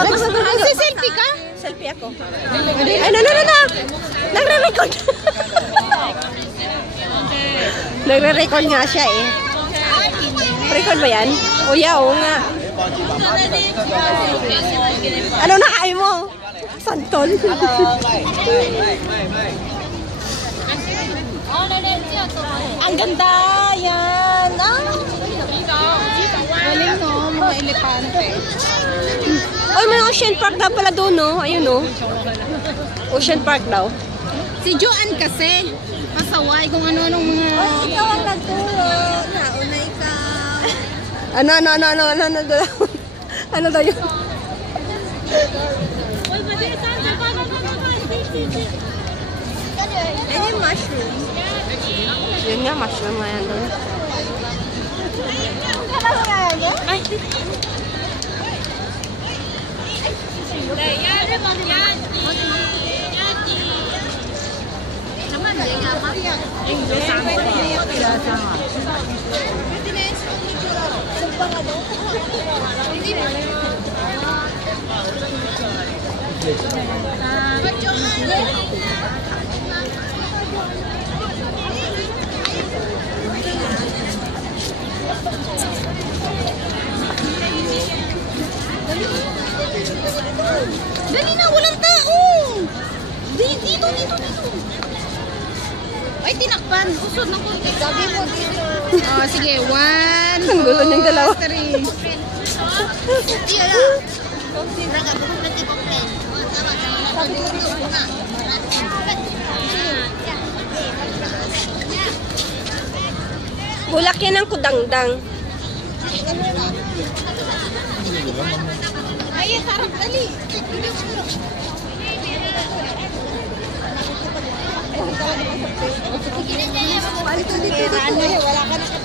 Nagsiselfie ka? Selfie ako. Ay, no. Nagre-record. Nagre-record nga siya eh. Record ba yan? O oo nga. Ano nakain mo? Santol. Ang ganda yan. Galing no, mga elepante. Oy, may Ocean Park daw pala doon, no? Ayun, no? Ocean Park daw. Si Joanne kasi, pasaway kung ano-anong mga... Ikaw ang nagtulog. Nauna ikaw. Ano daw? Ano daw yun? Ano yung mushroom? Yun nga, mushroom nga yan doon. Ay! Dali na, walang tao! Dito. Ay, tinakpan. Usod ng konti. Sabi mo dito. Oh, sige. 1, 2, Ang gulo niyang dalawa. 3. Bulak yan ang kudangdang. Ay, sarap dali. Wala ka na.